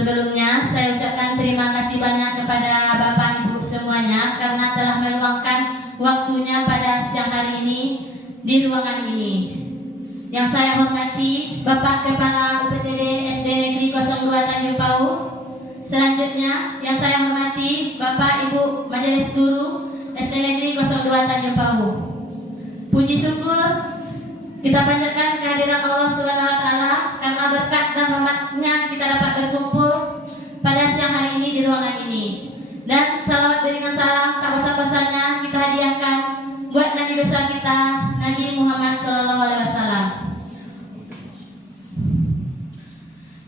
Sebelumnya saya ucapkan terima kasih banyak kepada Bapak Ibu semuanya karena telah meluangkan waktunya pada siang hari ini di ruangan ini. Yang saya hormati Bapak Kepala UPTD SD Negeri 02 Tanjung Pau. Selanjutnya yang saya hormati Bapak Ibu Majelis Guru SD Negeri 02 Tanjung Pau. Puji syukur kita panjatkan kehadiran Allah Subhanahu wa taala karena berkat dan rahmat-Nya kita dapat berkumpul pada siang hari ini di ruangan ini. Dan salawat dengan salam tak bosan-bosannya kita hadiahkan buat Nabi besar kita, Nabi Muhammad sallallahu alaihi wasallam.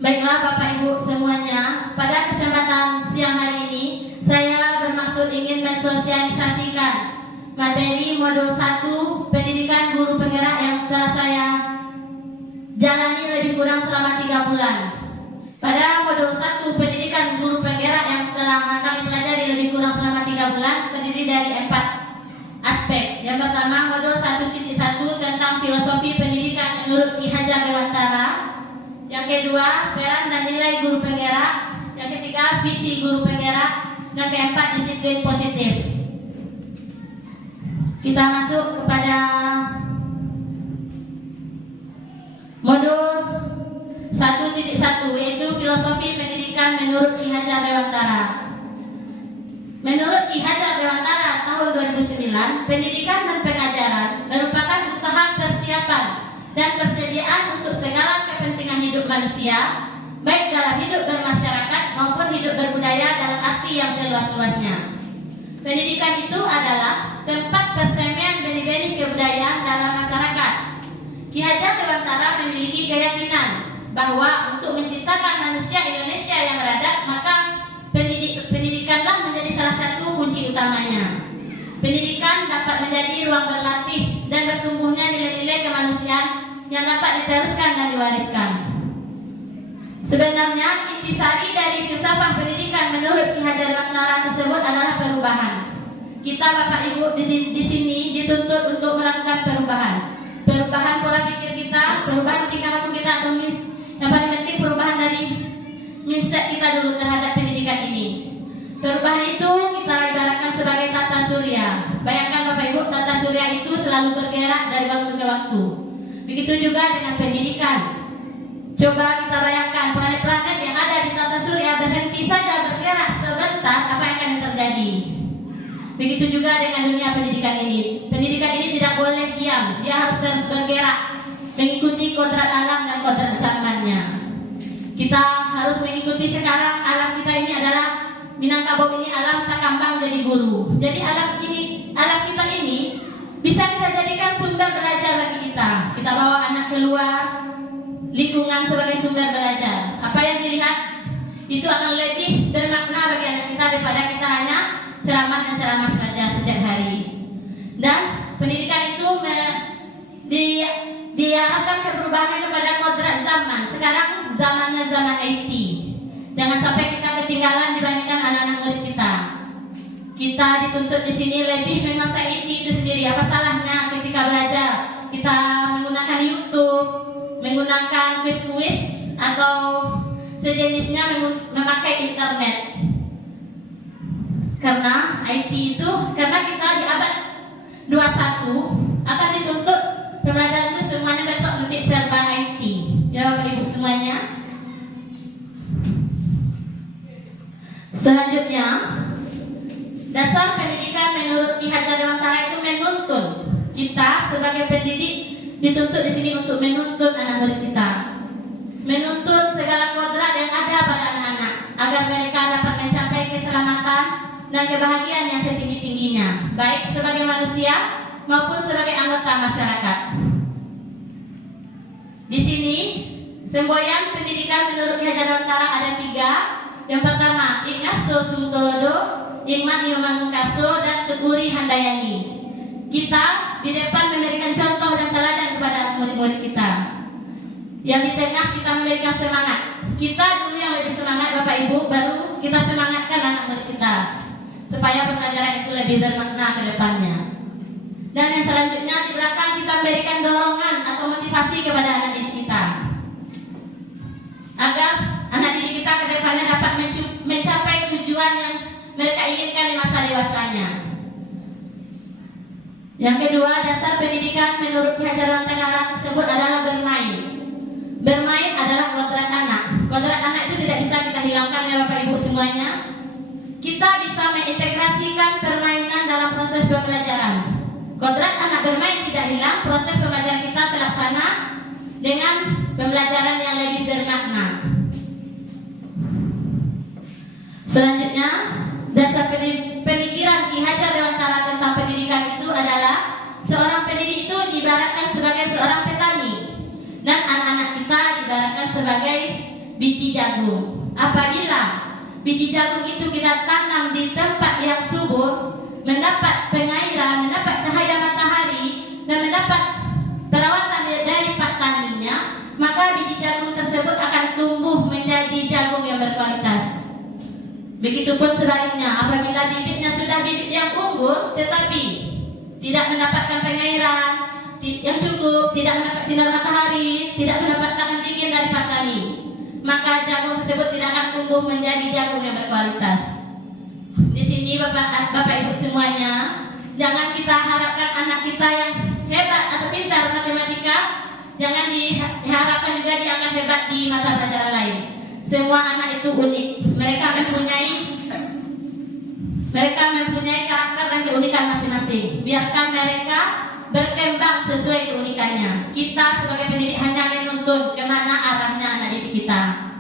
Baiklah Bapak Ibu semuanya, pada kesempatan siang hari ini saya bermaksud ingin mensosialisasikan materi modul 1 pendidikan guru penggerak yang telah saya jalani lebih kurang selama 3 bulan. Pada modul 1 pendidikan guru penggerak yang telah kami pelajari lebih kurang selama 3 bulan terdiri dari 4 aspek. Yang pertama modul 1.1 tentang filosofi pendidikan menurut Ki Hajar Dewantara. Yang kedua peran dan nilai guru penggerak. Yang ketiga visi guru penggerak. Yang keempat disiplin positif. Kita masuk kepada modul 1.1 yaitu filosofi pendidikan menurut Ki Hajar Dewantara. Menurut Ki Hajar Dewantara tahun 2009, pendidikan dan pengajaran merupakan usaha persiapan dan persediaan untuk segala kepentingan hidup manusia, baik dalam hidup bermasyarakat maupun hidup berbudaya dalam arti yang seluas-luasnya. Pendidikan itu adalah tempat persemian benih-benih kebudayaan dalam masyarakat. Ki Hajar Dewantara memiliki keyakinan bahwa untuk menciptakan manusia Indonesia yang beradab, maka pendidikanlah menjadi salah satu kunci utamanya. Pendidikan dapat menjadi ruang berlatih dan bertumbuhnya nilai-nilai kemanusiaan yang dapat diteruskan dan diwariskan. Sebenarnya intisari dari filsafat pendidikan menurut Ki Hajar Dewantara tersebut adalah perubahan. Kita Bapak Ibu di sini dituntut untuk melakukan perubahan. Perubahan pola pikir kita, perubahan tingkah laku kita, atau yang paling penting perubahan dari mindset kita dulu terhadap pendidikan ini. Perubahan itu kita ibaratkan sebagai tata surya. Bayangkan Bapak Ibu, tata surya itu selalu bergerak dari waktu ke waktu. Begitu juga dengan pendidikan. Coba kita bayangkan planet-planet yang ada di tata surya berhenti saja bergerak sebentar, apa yang akan terjadi? Begitu juga dengan dunia pendidikan ini. Pendidikan ini tidak boleh diam, dia harus terus bergerak mengikuti kodrat alam dan kodrat zamannya. Kita harus mengikuti sekarang alam kita ini adalah Minangkabau ini alam tak kambang jadi guru. Jadi alam kita ini bisa kita jadikan sumber belajar bagi kita. Kita bawa anak keluar lingkungan sebagai sumber belajar. Apa yang dilihat itu akan lebih bermakna bagi anak kita daripada kita hanya ceramah dan ceramah saja setiap hari. Dan pendidikan itu diarahkan ke perubahannya kepada kodrat zaman. Sekarang zamannya zaman IT. Jangan sampai kita ketinggalan dibandingkan anak-anak murid kita. Kita dituntut di sini lebih menguasai IT itu sendiri. Apa salahnya ketika belajar kita menggunakan YouTube, menggunakan kuis-kuis atau sejenisnya, memakai internet. Karena IT itu, karena kita di abad 21 akan dituntut pembelajaran itu semuanya besok nanti serba IT. Ya Bapak Ibu semuanya. Selanjutnya, dasar pendidikan menurut Ki Hajar Dewantara itu menuntun kita sebagai pendidik, dituntut di sini untuk menuntun anak murid kita, menuntun segala kodrat yang ada pada anak-anak agar mereka dapat mencapai keselamatan dan kebahagiaan yang setinggi-tingginya, baik sebagai manusia maupun sebagai anggota masyarakat. Di sini semboyan pendidikan menurut Ki Hajar Dewantara ada 3. Yang pertama Ignacio Suntolodo, Ingmat Yomanungkaso, dan Teguri Handayani. Kita di depan memberikan contoh dan teladan kepada murid-murid kita. Yang di tengah kita memberikan semangat. Kita dulu yang lebih semangat Bapak Ibu, baru kita semangatkan anak murid kita supaya pembelajaran itu lebih bermakna ke depannya. Dan yang selanjutnya di belakang kita memberikan dorongan atau motivasi kepada anak didik kita agar anak didik kita ke depannya Yang kedua, dasar pendidikan menurut Ki Hajar Dewantara Larang tersebut adalah bermain. Bermain adalah kodrat anak. Kodrat anak itu tidak bisa kita hilangkan ya Bapak Ibu semuanya. Kita bisa mengintegrasikan permainan dalam proses pembelajaran. Kodrat anak bermain tidak hilang, proses pembelajaran kita terlaksana dengan pembelajaran yang lebih bermakna. Selanjutnya, dasar pemikiran Ki Hajar Dewantara tentang pendidikan itu adalah seorang pendidik itu diibaratkan sebagai seorang petani dan anak-anak kita diibaratkan sebagai biji jagung. Apabila biji jagung itu kita tanam di tempat yang subur, mendapat pengairan, mendapat cahaya matahari, dan mendapat perawatan dari petaninya, maka biji jagung tersebut akan tumbuh menjadi jagung yang berkualitas. Begitupun sebaliknya, apabila bibitnya sudah bibit yang unggul, tetapi tidak mendapatkan pengairan yang cukup, tidak mendapat sinar matahari, tidak mendapat tangan dingin dari petani, maka jagung tersebut tidak akan tumbuh menjadi jagung yang berkualitas. Di sini Bapak Ibu semuanya, jangan kita harapkan anak kita yang hebat atau pintar matematika, jangan diharapkan juga dia akan hebat di mata pelajaran lain. Semua anak itu unik. Mereka mempunyai karakter dan keunikan masing-masing. Biarkan mereka berkembang sesuai keunikannya. Kita sebagai pendidik hanya menuntun kemana arahnya anak didik kita.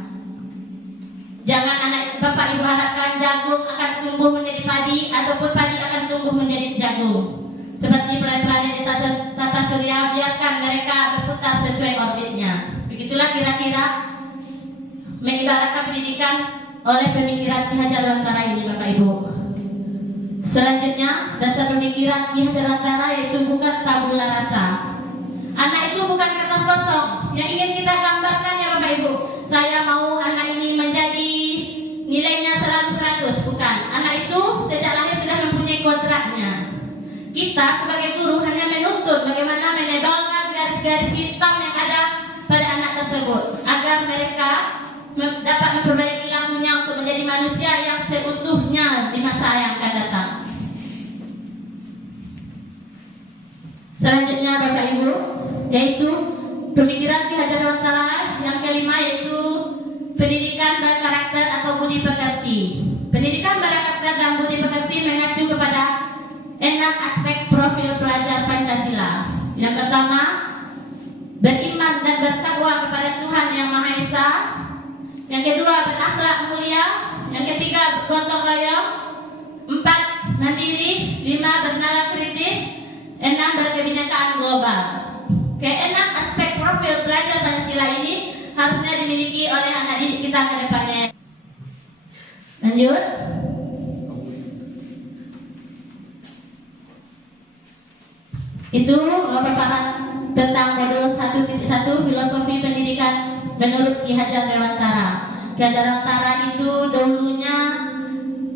Jangan anak Bapak Ibu harapkan jagung akan tumbuh menjadi padi ataupun padi akan tumbuh menjadi jagung. Seperti planet-planet di tata surya, biarkan mereka berputar sesuai orbitnya. Begitulah kira-kira mengibaratkan pendidikan oleh pemikiran Ki Hajar Dewantara ini Bapak Ibu. Selanjutnya, dasar pemikiran Ki Hajar Dewantara yaitu bukan tabula rasa. Anak itu bukan kertas kosong yang ingin kita gambarkan ya Bapak Ibu. Saya mau anak ini menjadi nilainya selalu 100, bukan. Anak itu sejak lahir sudah mempunyai kodratnya. Kita sebagai guru hanya menuntun bagaimana menebalkan garis-garis hitam yang ada pada anak tersebut agar mereka dapat memperbaiki ilmunya untuk menjadi manusia yang seutuhnya di masa yang akan datang. Selanjutnya Bapak Ibu, yaitu pemikiran Ki Hajar Dewantara yang kelima, yaitu pendidikan berkarakter atau budi pekerti. Pendidikan berkarakter dan budi pekerti mengacu kepada 6 aspek profil pelajar Pancasila. Yang pertama, beriman dan bertakwa kepada Tuhan Yang Maha Esa. Yang kedua, berakhlak mulia. Yang ketiga, bergotong royong. 4, mandiri. 5, bernalar kritis. 6, berkebinekaan global. Keenam aspek profil pelajar Pancasila ini harusnya dimiliki oleh anak didik kita ke depannya. Lanjut. Itu pemaparan tentang modul 1.1 filosofi pendidikan menurut Ki Hajar Dewantara. Ki Hajar Dewantara itu dulunya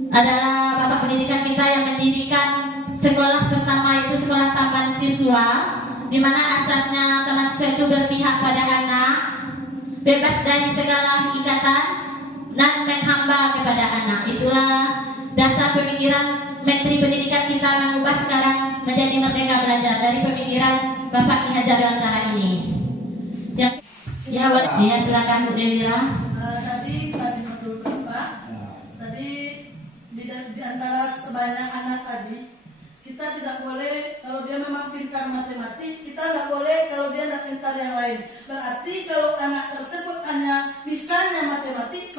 adalah bapak pendidikan kita yang mendirikan sekolah pertama, yaitu sekolah taman siswa, di mana asasnya taman siswa itu berpihak pada anak, bebas dari segala ikatan dan menghamba kepada anak. Itulah dasar pemikiran Menteri Pendidikan kita mengubah sekarang menjadi Merdeka Belajar dari pemikiran Bapak Ki Hajar Dewantara ini. Yang silakan Bu Dewira. Tadi menurut Bapak, tadi di antara sebanyak anak tadi, kita tidak boleh, kalau dia memang pintar matematik, kita tidak boleh kalau dia tidak pintar yang lain. Berarti kalau anak tersebut hanya misalnya matematik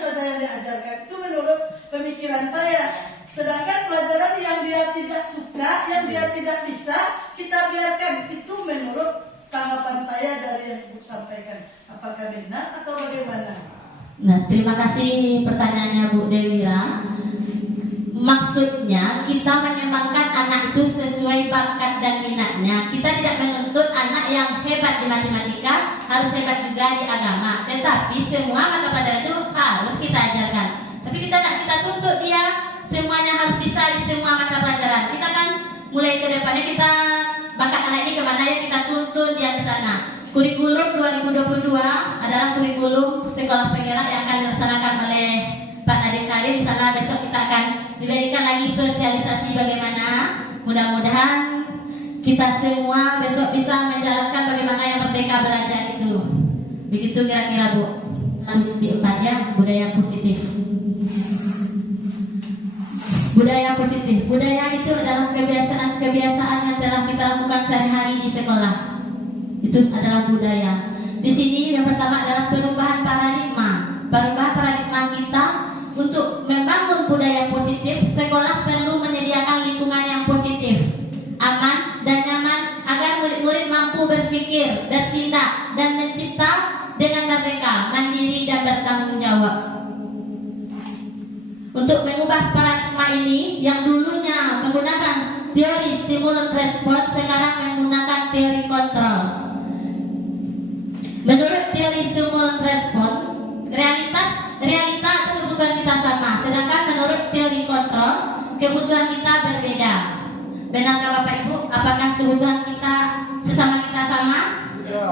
saja yang diajarkan, itu menurut pemikiran saya. Sedangkan pelajaran yang dia tidak suka, yang dia tidak bisa, kita biarkan. Itu menurut tanggapan saya dari yang Ibu sampaikan. Apakah benar atau bagaimana? Nah, terima kasih pertanyaannya Bu Dewira. Maksudnya kita mengembangkan anak itu sesuai bakat dan minatnya. Kita tidak menuntut anak yang hebat di matematika harus hebat juga di agama. Tetapi semua mata pelajaran itu harus kita ajarkan. Tapi kita tuntut dia semuanya harus bisa di semua mata pelajaran. Kita kan mulai ke depannya kita bakat anak ini kemana ya, kita tuntun dia ke sana. Kurikulum 2022 adalah kurikulum sekolah penggerak yang akan dilaksanakan oleh Pak Nadiem Karim. Di sana besok kita akan diberikan lagi sosialisasi bagaimana Mudah-mudahan kita semua besok bisa menjalankan bagaimana yang Merdeka Belajar itu. Begitu kira-kira Bu. Lanjut di 4 ya, budaya positif. Budaya positif. Budaya itu adalah kebiasaan-kebiasaan yang telah kita lakukan sehari-hari di sekolah. Itu adalah budaya. Di sini yang pertama adalah perubahan paradigma. Perubahan paradigma kita untuk membangun budaya positif, sekolah perlu menyediakan lingkungan yang positif, aman dan nyaman agar murid-murid mampu berpikir, bertindak dan mencipta dengan merdeka, mandiri dan bertanggung jawab. Untuk mengubah paradigma ini yang dulunya menggunakan teori stimulus respons, sekarang menggunakan teori kontrol. Menurut teori stimulus respons, realita atau kebutuhan kita sama, sedangkan menurut teori kontrol, kebutuhan kita berbeda. Benarkah Bapak Ibu? Apakah kebutuhan kita sesama kita sama?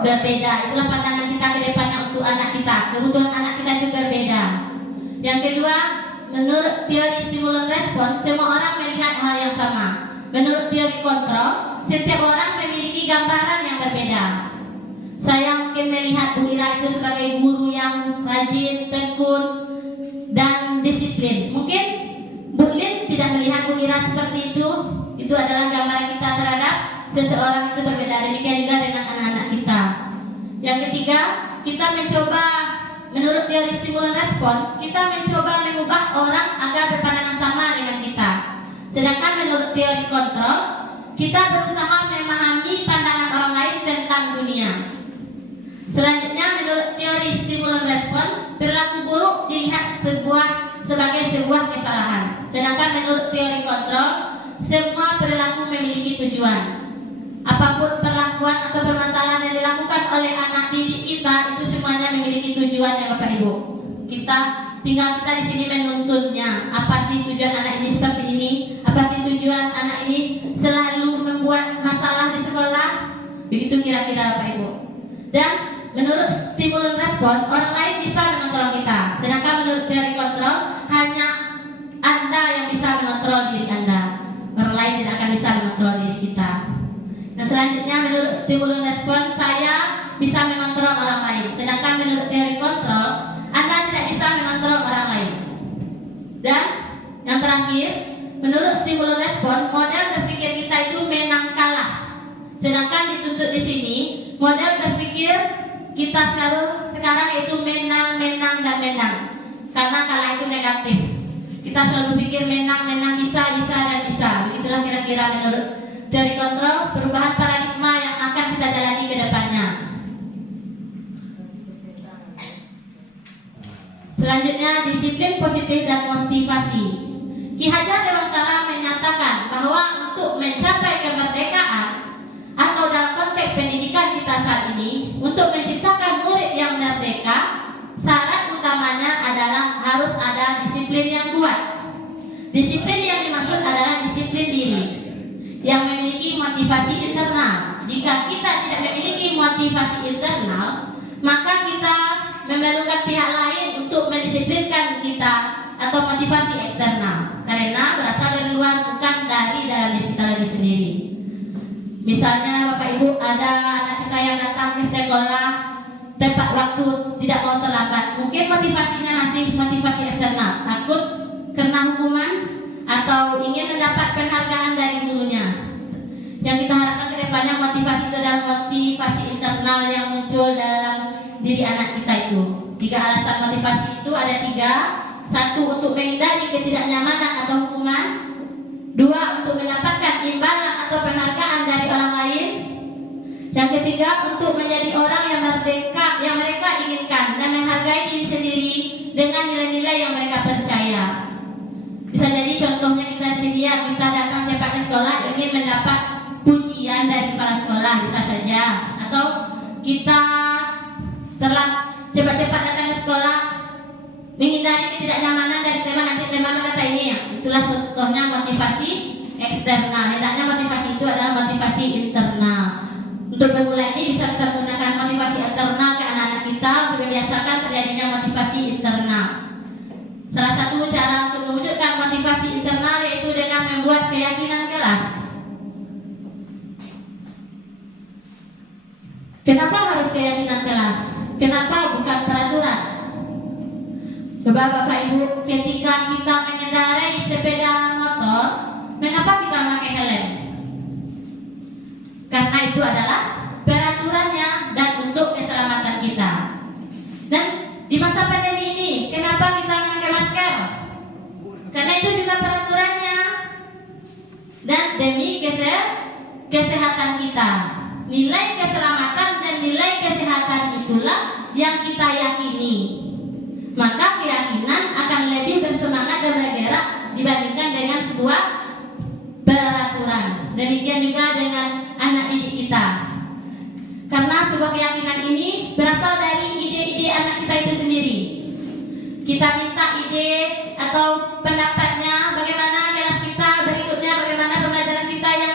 Berbeda. Itulah pandangan kita ke depannya untuk anak kita. Kebutuhan anak kita itu berbeda. Yang kedua, menurut teori stimulus respons, semua orang melihat hal yang sama. Menurut teori kontrol, setiap orang memiliki gambaran yang berbeda. Saya mungkin melihat Bu Ira itu sebagai guru yang rajin, tekun, dan disiplin. Mungkin Bu Lin tidak melihat Bu Ira seperti itu. Itu adalah gambaran kita terhadap seseorang itu berbeda. Demikian juga dengan anak-anak kita. Yang ketiga, kita mencoba menurut teori stimulus respon, kita mencoba mengubah orang agar berpandangan sama dengan kita. Sedangkan menurut teori kontrol, kita berusaha memahami pandangan orang lain tentang dunia. Selanjutnya, menurut teori stimulus respon, perilaku buruk dilihat sebagai sebuah kesalahan. Sedangkan menurut teori kontrol, semua perilaku memiliki tujuan. Apapun perlakuan atau permasalahan yang dilakukan oleh anak didik kita, itu semuanya memiliki tujuan ya Bapak Ibu. Kita di sini menuntunnya. Apa sih tujuan anak ini seperti ini? Apa sih tujuan anak ini selalu membuat masalah di sekolah? Begitu kira-kira Bapak Ibu. Dan menurut stimulus respon, orang lain bisa mengontrol kita. Sedangkan menurut teori kontrol, hanya Anda yang bisa mengontrol diri Anda. Orang lain tidak akan bisa mengontrol diri kita. Nah, selanjutnya menurut stimulus respon, saya bisa mengontrol orang lain. Sedangkan menurut teori kontrol, Anda tidak bisa mengontrol orang lain. Dan yang terakhir, menurut stimulus respon, model berpikir kita itu menang kalah. Sedangkan dituntut di sini, model berpikir kita sekarang itu menang, dan menang. Karena kalah itu negatif. Kita selalu pikir menang, bisa, dan bisa. Begitulah kira-kira menurut teori kontrol, perubahan paradigma yang akan kita jalani ke depannya. Selanjutnya, disiplin positif dan motivasi. Ki Hajar Dewantara menyatakan bahwa untuk mencapai kemerdekaan atau dalam konteks pendidikan kita saat ini, untuk menciptakan murid yang merdeka, syarat utamanya adalah harus ada disiplin yang kuat. Disiplin yang dimaksud adalah disiplin diri yang memiliki motivasi internal. Jika kita tidak memiliki motivasi internal, maka kita memerlukan pihak lain untuk mendisiplinkan kita atau motivasi eksternal, karena berasal dari luar, bukan dari dalam diri kita lagi sendiri. Misalnya Bapak Ibu, ada anak kita yang datang ke sekolah tepat waktu, tidak mau terlambat. Mungkin motivasinya masih motivasi eksternal, takut kena hukuman atau ingin mendapat penghargaan dari gurunya. Yang kita harapkan ke depannya motivasi itu adalah motivasi internal yang muncul dalam diri anak kita itu. 3 alasan motivasi itu ada 3. 1, untuk menghindari ketidaknyamanan atau hukuman. 2, untuk mendapatkan imbalan atau penghargaan dari orang lain. Yang ketiga, untuk menjadi orang yang merdeka, yang mereka inginkan, dan menghargai diri sendiri dengan nilai-nilai yang mereka percaya. Bisa jadi contohnya kita di sini ya, kita datang cepat ke sekolah ingin mendapat pujian dari kepala sekolah, bisa saja. Atau kita cepat-cepat datang ke sekolah menghindari ketidaknyamanan dari teman, nanti teman kata ini ya. Itulah contohnya motivasi eksternal. Hendaknya motivasi itu adalah motivasi internal. Untuk memulai ini bisa kita gunakan motivasi eksternal ke anak-anak kita untuk membiasakan terjadinya motivasi internal. Salah satu cara untuk mewujudkan motivasi internal yaitu dengan membuat keyakinan kelas. Kenapa bukan peraturan? Coba Bapak Ibu, ketika kita mengendarai sepeda motor, mengapa kita memakai helm? Karena itu adalah peraturannya dan untuk keselamatan kita. Dan di masa pandemi ini, kenapa kita memakai masker? Karena itu juga peraturannya dan demi kesehatan kita. Nilai keselamatan dan nilai kesehatan itulah yang kita yakini. Maka keyakinan akan lebih bersemangat dan bergerak dibandingkan dengan sebuah peraturan. Demikian juga dengan anak didik kita. Karena sebuah keyakinan ini berasal dari ide-ide anak kita itu sendiri. Kita minta ide atau pendapatnya bagaimana kelas kita berikutnya, bagaimana pembelajaran kita yang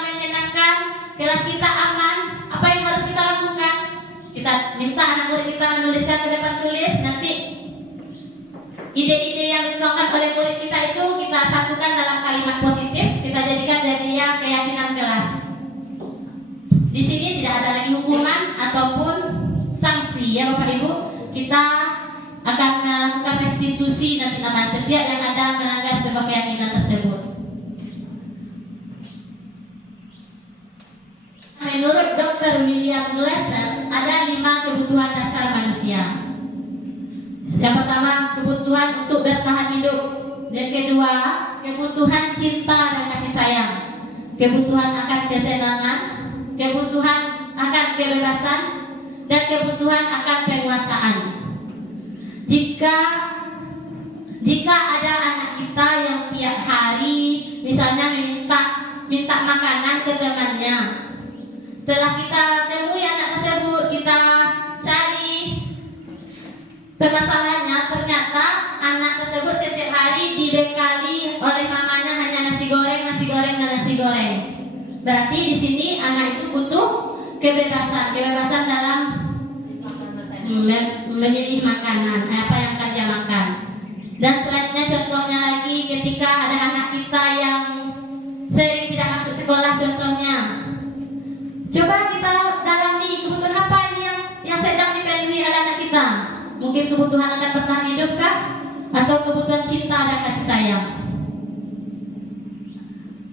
menyenangkan, kelas kita aman, apa yang harus kita lakukan. Kita minta anak murid kita menuliskan ke depan tulis, nanti ide-ide yang dituangkan oleh murid kita itu kita satukan dalam kalimat positif, kita jadikan jadi keyakinan kelas. Di sini tidak ada lagi hukuman ataupun sanksi ya Bapak Ibu. Kita akan melakukan restitusi nanti nama setiap yang ada melanggar sebuah keyakinan tersebut. Menurut Dr. William Glasser ada 5 kebutuhan dasar manusia. Yang pertama, kebutuhan untuk bertahan hidup. Yang kedua, kebutuhan cinta dan kasih sayang. Kebutuhan akan kesenangan, kebutuhan akan kebebasan, dan kebutuhan akan penguasaan. Jika ada anak kita yang tiap hari misalnya minta makanan ke temannya, setelah kita temui anak tersebut, kita cari permasalahannya, ternyata anak tersebut setiap hari dibekali oleh mamanya hanya nasi goreng, dan nasi goreng. Berarti di sini anak itu butuh kebebasan dalam memilih makanan, apa yang akan dia makan. Dan selanjutnya contohnya lagi ketika ada anak kita yang sering tidak masuk sekolah contohnya. Coba kita dalami kebutuhan apa ini yang sedang dipenuhi oleh anak kita. Mungkin kebutuhan akan bertahan hidup kah? Atau kebutuhan cinta dan kasih sayang.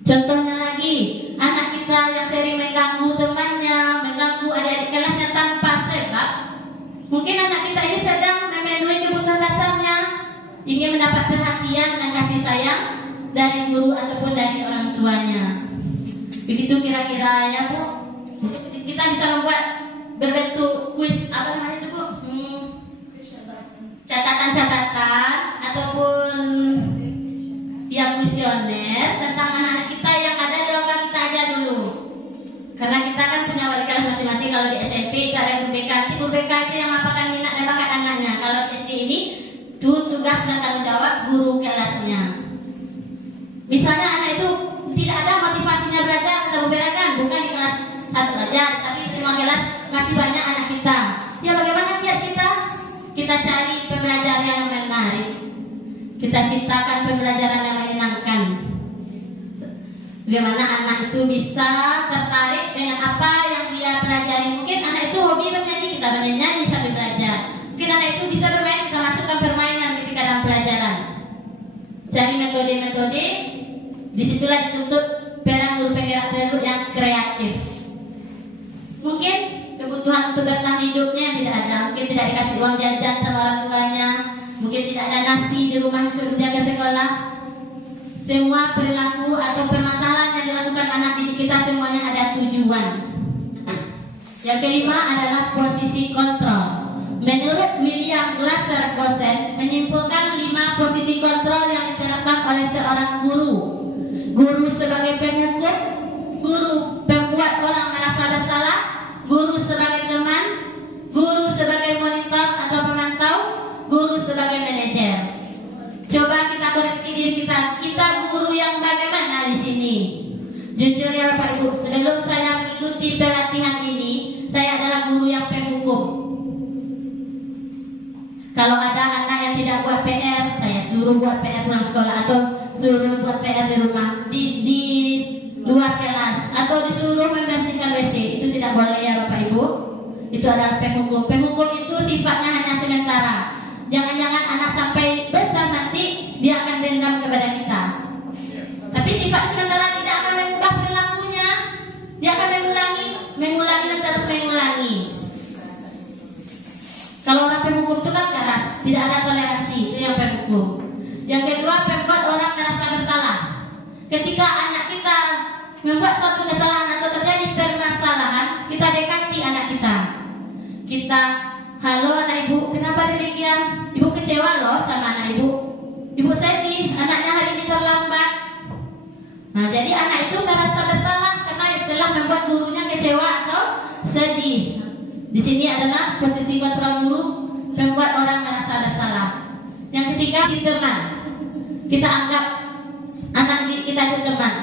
Contohnya lagi, anak kita yang sering mengganggu temannya, mengganggu adik-adik kelasnya tanpa sebab. Mungkin anak kita ini sedang memenuhi kebutuhan dasarnya, ingin mendapat perhatian dan kasih sayang dari guru ataupun dari orang tuanya. Begitu kira-kira ya Bu. Kita bisa membuat berbentuk kuis apa namanya itu Bu? Catatan-catatan ataupun yang kuesioner tentang anak-anak kita yang ada di lokal kita aja dulu. Karena kita kan punya wali kelas masing-masing. Kalau di SMP itu ada guru BK. Guru BK itu yang mapakan minat dan bakat anaknya. Kalau di SD ini itu tugas dan tanggung jawab guru kelasnya. Misalnya anak itu tidak ada motivasinya belajar atau berbeda, bukan di kelas 1 aja, tapi di semua kelas masih banyak anak kita. Ya bagaimana kiat kita? Kita cari pembelajaran yang menarik. Kita ciptakan pembelajaran yang menyenangkan. Bagaimana anak itu bisa tertarik dengan apa yang dia pelajari. Mungkin anak itu hobi bernyanyi, kita bernyanyi sambil belajar. Mungkin anak itu bisa bermain, kita masukkan permainan ketika dalam pelajaran. Cari metode-metode. Disitulah dituntut peran guru penggerak tersebut yang kreatif. Mungkin kebutuhan untuk bertahan hidupnya yang tidak ada. Mungkin tidak dikasih uang jajan sama orang tuanya. Mungkin tidak ada nasi di rumah disuruh jaga sekolah. Semua perilaku atau permasalahan yang dilakukan anak didik kita semuanya ada tujuan. Yang kelima adalah posisi kontrol. Menurut William Glasser Gosen menyimpulkan 5 posisi kontrol yang diterapkan oleh seorang guru. Guru sebagai penghukum, guru pembuat orang merasa bersalah, guru sebagai teman, guru sebagai monitor atau pemantau, guru sebagai manajer. Coba kita koreksi diri kita guru yang bagaimana di sini? Jujur ya Bapak Ibu, sebelum saya mengikuti pelatihan ini, saya adalah guru yang penghukum. Kalau ada anak yang tidak buat PR, saya suruh buat PR pulang sekolah atau suruh buat PR di rumah, di luar kelas, atau disuruh membersihkan WC. Itu tidak boleh ya Bapak Ibu. Itu adalah penghukum. Penghukum itu sifatnya hanya sementara. Jangan-jangan anak sampai besar nanti dia akan dendam kepada kita. Tapi sifat sementara tidak akan mengubah perilakunya. Dia akan mengulangi dan terus mengulangi. Kalau orang penghukum itu kan keras, tidak ada toleransi, itu yang penghukum. Yang kedua, membuat orang merasa bersalah. Ketika anak kita membuat suatu kesalahan atau terjadi permasalahan, kita dekati anak kita. Kita, halo anak ibu, kenapa demikian? Ibu kecewa loh sama anak ibu. Ibu sedih, anaknya hari ini terlambat. Nah, jadi anak itu merasa bersalah karena telah membuat gurunya kecewa atau sedih. Di sini adalah posisi kontrol guru, membuat orang merasa bersalah. Yang ketiga, teman. Kita anggap anak kita itu teman.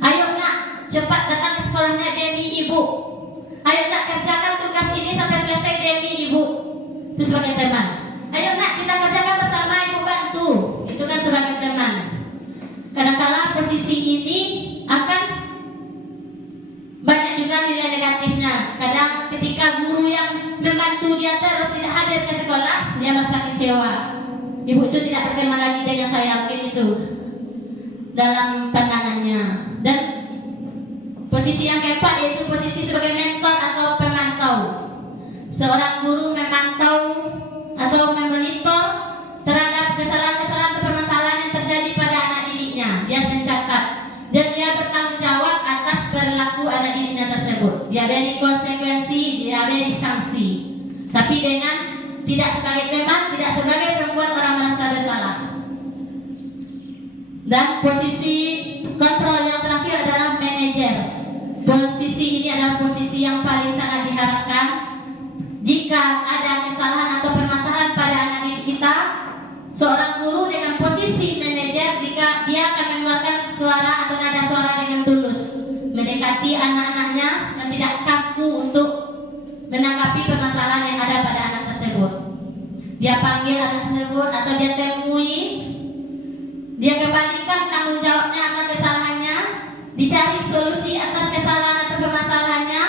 Ayo nak, cepat datang ke sekolahnya demi ibu. Ayo nak, kerjakan tugas ini sampai selesai demi ibu. Itu sebagai teman. Ayo nak, kita kerjakan bersama, ibu bantu. Itu kan sebagai teman. Kadang-kala posisi ini akan banyak juga nilai negatifnya. Kadang ketika guru yang membantu dia terus tidak hadir ke sekolah, dia merasa kecewa. Ibu itu tidak berteman lagi dengan saya, mungkin itu dalam pandangannya. Dan posisi yang keempat yaitu posisi sebagai mentor atau pemantau. Seorang guru memantau atau memonitor terhadap kesalahan-kesalahan atau permasalahan yang terjadi pada anak didiknya. Dia mencatat dan dia bertanggung jawab atas perilaku anak didiknya tersebut. Dia beri konsekuensi, dia beri sanksi. Tapi dengan tidak sebagai teman, tidak sebagai perempuan orang merasa bersalah. Dan posisi kontrol yang terakhir adalah manajer. Posisi ini adalah posisi yang paling sangat diharapkan. Jika ada kesalahan atau permasalahan pada anak didik kita, seorang guru dengan posisi manajer, jika dia akan mengeluarkan suara atau nada suara dengan tulus, mendekati anak-anaknya dan tidak kaku untuk menanggapi permasalahan yang ada pada anak tersebut. Dia panggil anak tersebut atau dia temui, dia kembalikan tanggung jawabnya atas kesalahannya, dicari solusi atas kesalahan atau permasalahannya,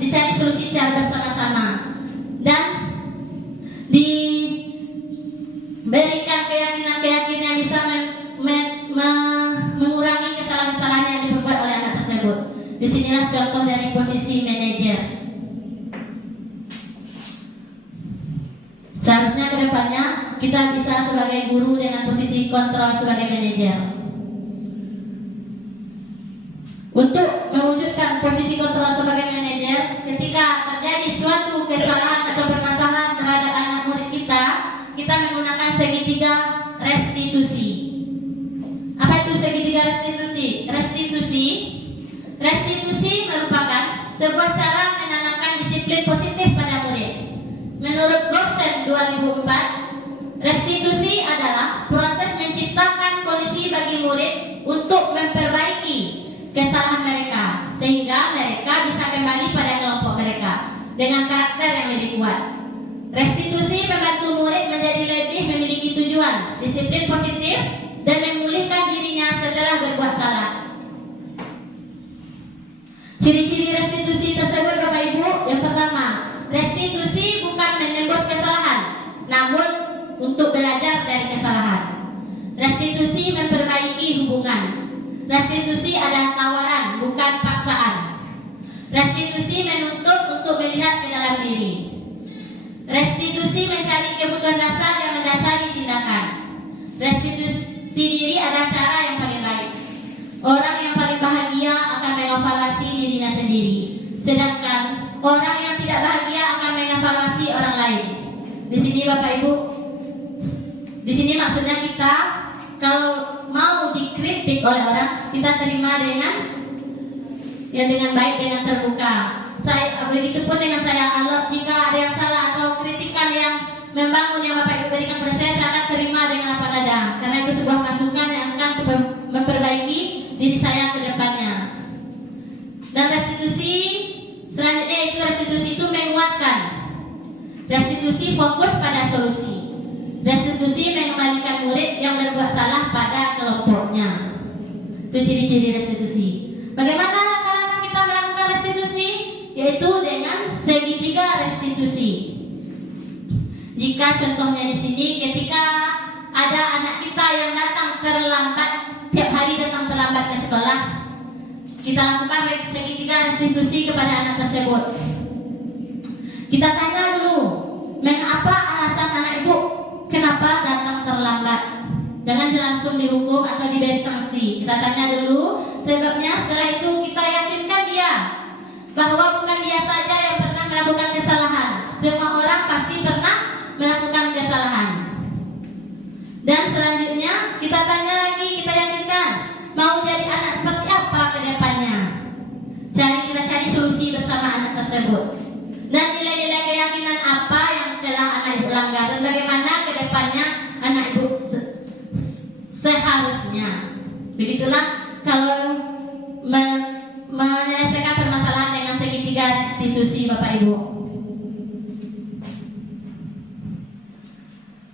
dicari solusi secara bersama-sama, dan diberikan keyakinan-keyakinan yang bisa mengurangi kesalahan-kesalahan yang diperbuat oleh anak tersebut. Disinilah contoh dari posisi manajer. Seharusnya kedepannya kita bisa sebagai guru dengan posisi kontrol sebagai manajer. Untuk mewujudkan posisi kontrol sebagai manajer, ketika terjadi suatu kesalahan atau permasalahan terhadap anak murid kita menggunakan segitiga restitusi. Apa itu segitiga restitusi? Restitusi merupakan sebuah cara menanamkan disiplin positif pada murid. Menurut Goksen 2004, restitusi adalah proses menciptakan kondisi bagi murid untuk memperbaiki kesalahan mereka, sehingga mereka bisa kembali pada kelompok mereka dengan karakter yang lebih kuat. Restitusi membantu murid menjadi lebih memiliki tujuan, disiplin positif, dan memulihkan dirinya setelah berbuat salah. Ciri-ciri restitusi tersebut, Bapak Ibu, yang pertama, restitusi bukan menembus kesalahan, namun untuk belajar dari kesalahan. Restitusi memperbaiki hubungan. Restitusi adalah tawaran, bukan paksaan. Restitusi menuntut untuk melihat ke dalam diri. Restitusi mencari kebutuhan dasar yang mendasari tindakan. Restitusi diri adalah cara yang paling baik. Orang yang paling bahagia akan mengevaluasi dirinya sendiri, sedangkan orang yang tidak bahagia akan mengevaluasi orang lain. Di sini Bapak Ibu, di sini maksudnya kita kalau mau dikritik oleh orang, kita terima dengan baik, dengan terbuka. Begitu pun dengan saya, kalau jika ada yang salah atau kritikan yang membangun yang Bapak Ibu berikan kepada saya akan terima dengan lapang dada, karena itu sebuah masukan yang akan memperbaiki diri saya ke depannya. Dan restitusi selanjutnya itu restitusi itu menguatkan. Restitusi fokus pada solusi. Restitusi mengembalikan murid yang berbuat salah pada kelompoknya. Itu ciri-ciri restitusi. Bagaimana langkah-langkah kita melakukan restitusi? Yaitu dengan Ketika contohnya di sini, ketika ada anak kita yang datang terlambat, tiap hari datang terlambat ke sekolah, kita lakukan segitiga restitusi kepada anak tersebut. Kita tanya dulu, mengapa alasan anak ibu kenapa datang terlambat? Jangan langsung dihukum atau diberi sanksi. Kita tanya dulu sebabnya. Setelah itu kita yakinkan dia bahwa bukan dia saja yang pernah melakukan kesalahan. Semua orang pasti pernah melakukan kesalahan. Dan selanjutnya kita tanya lagi, kita yakinkan mau jadi anak seperti apa ke depannya. Kita cari solusi bersama anak tersebut. Dan nilai-nilai keyakinan apa yang telah anak ibu langgar dan bagaimana ke depannya anak ibu seharusnya. Begitulah kalau menyelesaikan permasalahan dengan segitiga restitusi Bapak Ibu.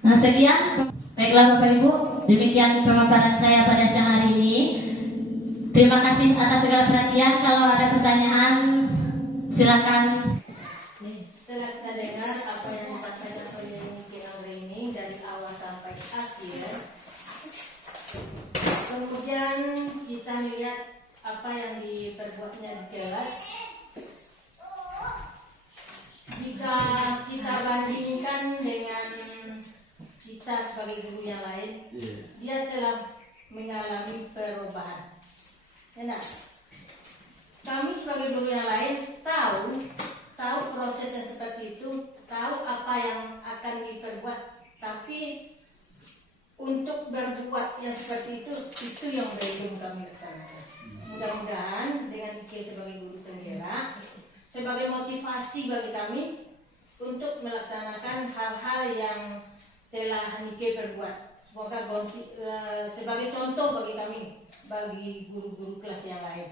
Nah, sekian. Baiklah Bapak Ibu, demikian pemaparan saya pada siang hari ini. Terima kasih atas segala perhatian. Kalau ada pertanyaan, silakan. Setelah kita dengar apa yang disampaikan oleh Niki ini dari awal sampai akhir, kemudian kita lihat apa yang diperbuatnya jelas. Jika kita bandingkan dengan kita sebagai guru yang lain, dia telah mengalami perubahan. Enak. Kami sebagai guru yang lain tahu proses yang seperti itu, tahu apa yang akan diperbuat, tapi untuk berbuat yang seperti itu yang belum kami laksanakan. Mudah-mudahan dengan Nike sebagai guru tenggera, sebagai motivasi bagi kami untuk melaksanakan hal-hal yang telah Nike perbuat. Semoga sebagai contoh bagi kami, bagi guru-guru kelas yang lain.